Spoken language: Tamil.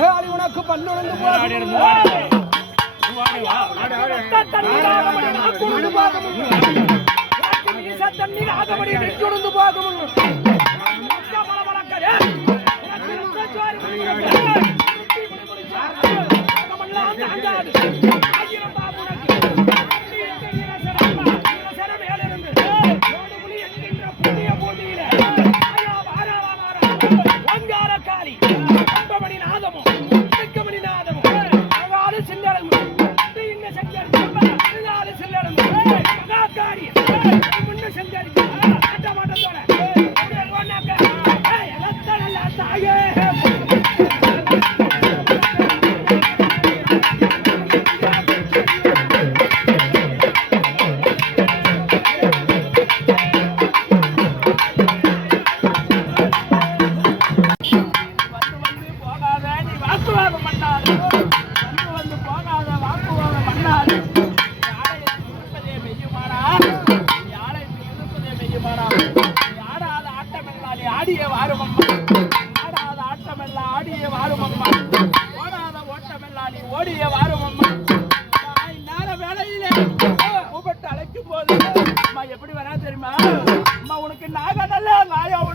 நகாலி உனக்கு பல்லுழந்து போகும். தண்ணீர் ஆதபடி நெஞ்சுழுந்து போகும். Come on. ஆடி ஆடிய வாருமம்மா. ஆடாத ஆட்டமெல்லாம் ஆடிய வாருமம்மா. ஓடாத ஓட்டமெல்லாம் நீ ஓடிய வாருமம்மா. நேர வேலையிலே கூப்பிட்டு அழைக்கும் போது அம்மா எப்படி வரா தெரியுமா? அம்மா உனக்கு நாக நல்ல நாயம்